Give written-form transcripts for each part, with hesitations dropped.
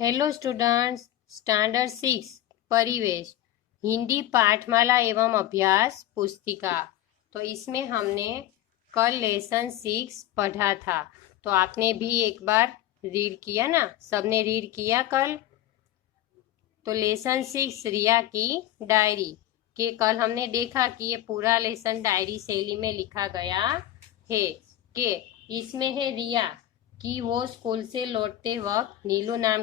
Hello students, standard 6 परिवेश हिंदी पाठमाला एवं अभ्यास पुस्तिका। तो इसमें हमने कल लेसन 6 पढ़ा था। तो आपने भी एक बार रीड किया ना? सबने रीड किया कल? तो लेसन 6 रिया की डायरी के कल हमने देखा कि ये पूरा लेसन डायरी शैली में लिखा गया है। कि इसमें है रिया कि वो स्कूल से लौटते वक्त नीलू नाम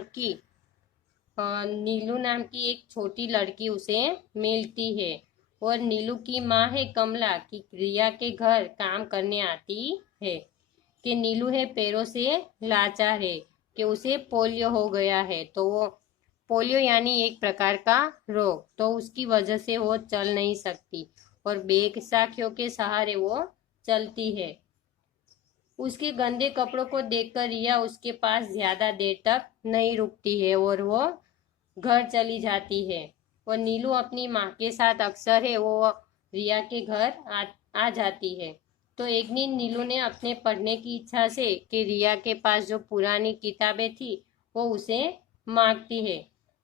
की एक छोटी लड़की उसे मिलती है। और नीलू की माँ है कमला कि रिया के घर काम करने आती है। कि नीलू है पैरों से लाचार है, कि उसे पोलियो हो गया है। तो वो पोलियो यानी एक प्रकार का रोग, तो उसकी वजह से वो चल नहीं सकती और बैसाखियों के सहारे वो चलती है। उसके गंदे कपड़ों को देखकर रिया उसके पास ज्यादा देर तक नहीं रुकती है और वो घर चली जाती है। और नीलू अपनी माँ के साथ अक्सर है वो रिया के घर आ जाती है। तो एक दिन नीलू ने अपने पढ़ने की इच्छा से कि रिया के पास जो पुरानी किताबें थी वो उसे मांगती है।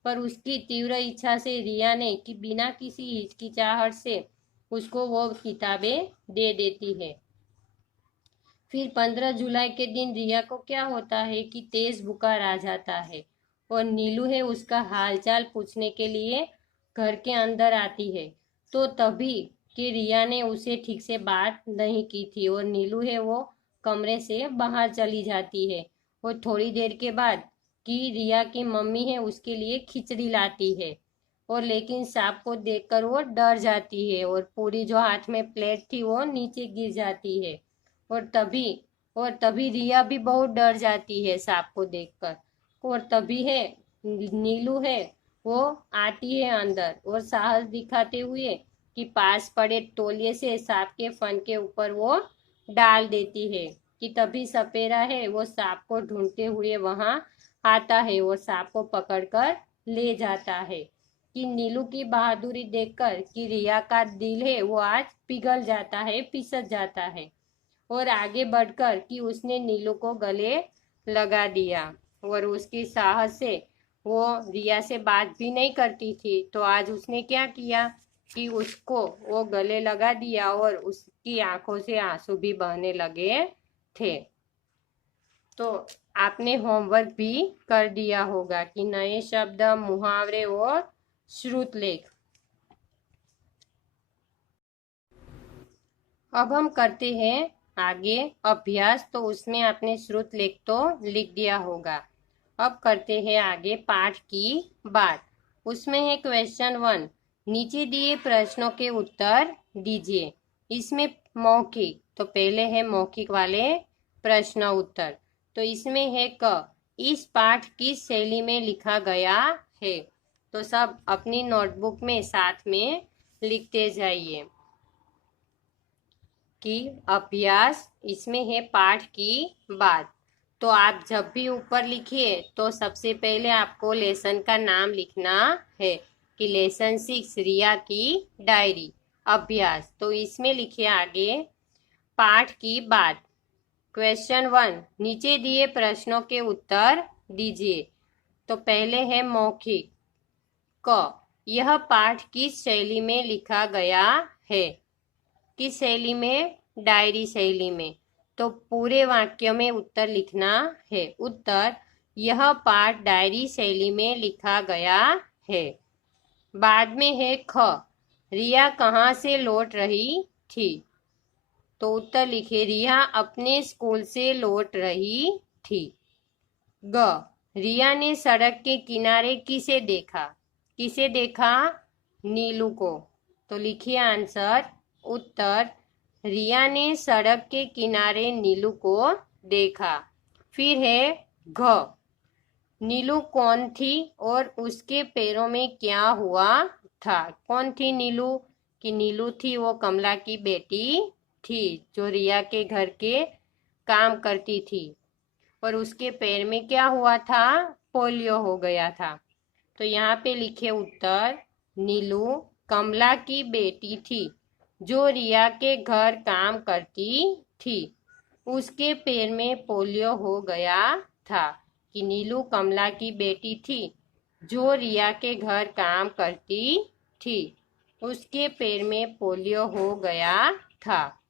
पर उसकी तीव्र इच्छा से रिया ने कि बिना किसी हिचकिचाहट से उसको वो किताबें दे देती है। फिर 15 जुलाई के दिन रिया को क्या होता है कि तेज बुखार आ जाता है और नीलू है उसका हालचाल पूछने के लिए घर के अंदर आती है। तो तभी कि रिया ने उसे ठीक से बात नहीं की थी और नीलू है वो कमरे से बाहर चली जाती है। और थोड़ी देर के बाद कि रिया की मम्मी है उसके लिए खिचड़ी लाती है। और लेकिन सांप को देखकर वो डर जाती है और पूरी जो हाथ में प्लेट थी वो नीचे गिर जाती है। और तभी और तभी रिया भी बहुत डर जाती है सांप को देखकर। और तभी है नीलू है वो आती है अंदर और साहस दिखाते हुए कि पास पड़े तौलिए से सांप के फन के ऊपर वो डाल देती है। कि तभी सपेरा है वो सांप को ढूंढते हुए वहां आता है और सांप को पकड़कर ले जाता है। कि नीलू की बहादुरी देखकर कि रिया का दिल है वो आज पिघल जाता है, पिसत जाता है। और आगे बढ़कर कि उसने नीलू को गले लगा दिया। और उसकी साहस से वो रिया से बात भी नहीं करती थी, तो आज उसने क्या किया कि उसको वो गले लगा दिया और उसकी आंखों से आंसू भी बहने लगे थे। तो आपने होमवर्क भी कर दिया होगा कि नए शब्द, मुहावरे और श्रुतलेख। अब हम करते हैं आगे अभ्यास। तो उसमें आपने श्रुत लेख तो लिख दिया होगा। अब करते हैं आगे पाठ की बात। उसमें है क्वेश्चन 1, नीचे दिए प्रश्नों के उत्तर दीजिए। इसमें मौखिक, तो पहले है मौखिक वाले प्रश्न उत्तर। तो इसमें है क, इस पाठ किस शैली में लिखा गया है? तो सब अपनी नोटबुक में साथ में लिखते जाइए। कि अभ्यास, इसमें है पाठ की बात। तो आप जब भी ऊपर लिखिए तो सबसे पहले आपको लेसन का नाम लिखना है कि लेसन 6 रिया की डायरी अभ्यास। तो इसमें लिखिए आगे पाठ की बात। क्वेश्चन 1, नीचे दिए प्रश्नों के उत्तर दीजिए। तो पहले है मौखिक क, यह पाठ किस शैली में लिखा गया है? किस शैली में? डायरी शैली में। तो पूरे वाक्य में उत्तर लिखना है। उत्तर, यह पाठ डायरी शैली में लिखा गया है। बाद में है ख, रिया कहाँ से लौट रही थी? तो उत्तर लिखे, रिया अपने स्कूल से लौट रही थी। ग, रिया ने सड़क के किनारे किसे देखा? किसे देखा? नीलू को। तो लिखिए आंसर। उत्तर, रिया ने सड़क के किनारे नीलू को देखा। फिर है घ, नीलू कौन थी और उसके पैरों में क्या हुआ था? कौन थी नीलू? कि नीलू थी वो कमला की बेटी थी जो रिया के घर के काम करती थी और उसके पैर में क्या हुआ था? पोलियो हो गया था। तो यहाँ पे लिखे उत्तर, नीलू कमला की बेटी थी जो रिया के घर काम करती थी। उसके पैर में पोलियो हो गया था। कि नीलू कमला की बेटी थी जो रिया के घर काम करती थी। उसके पैर में पोलियो हो गया था।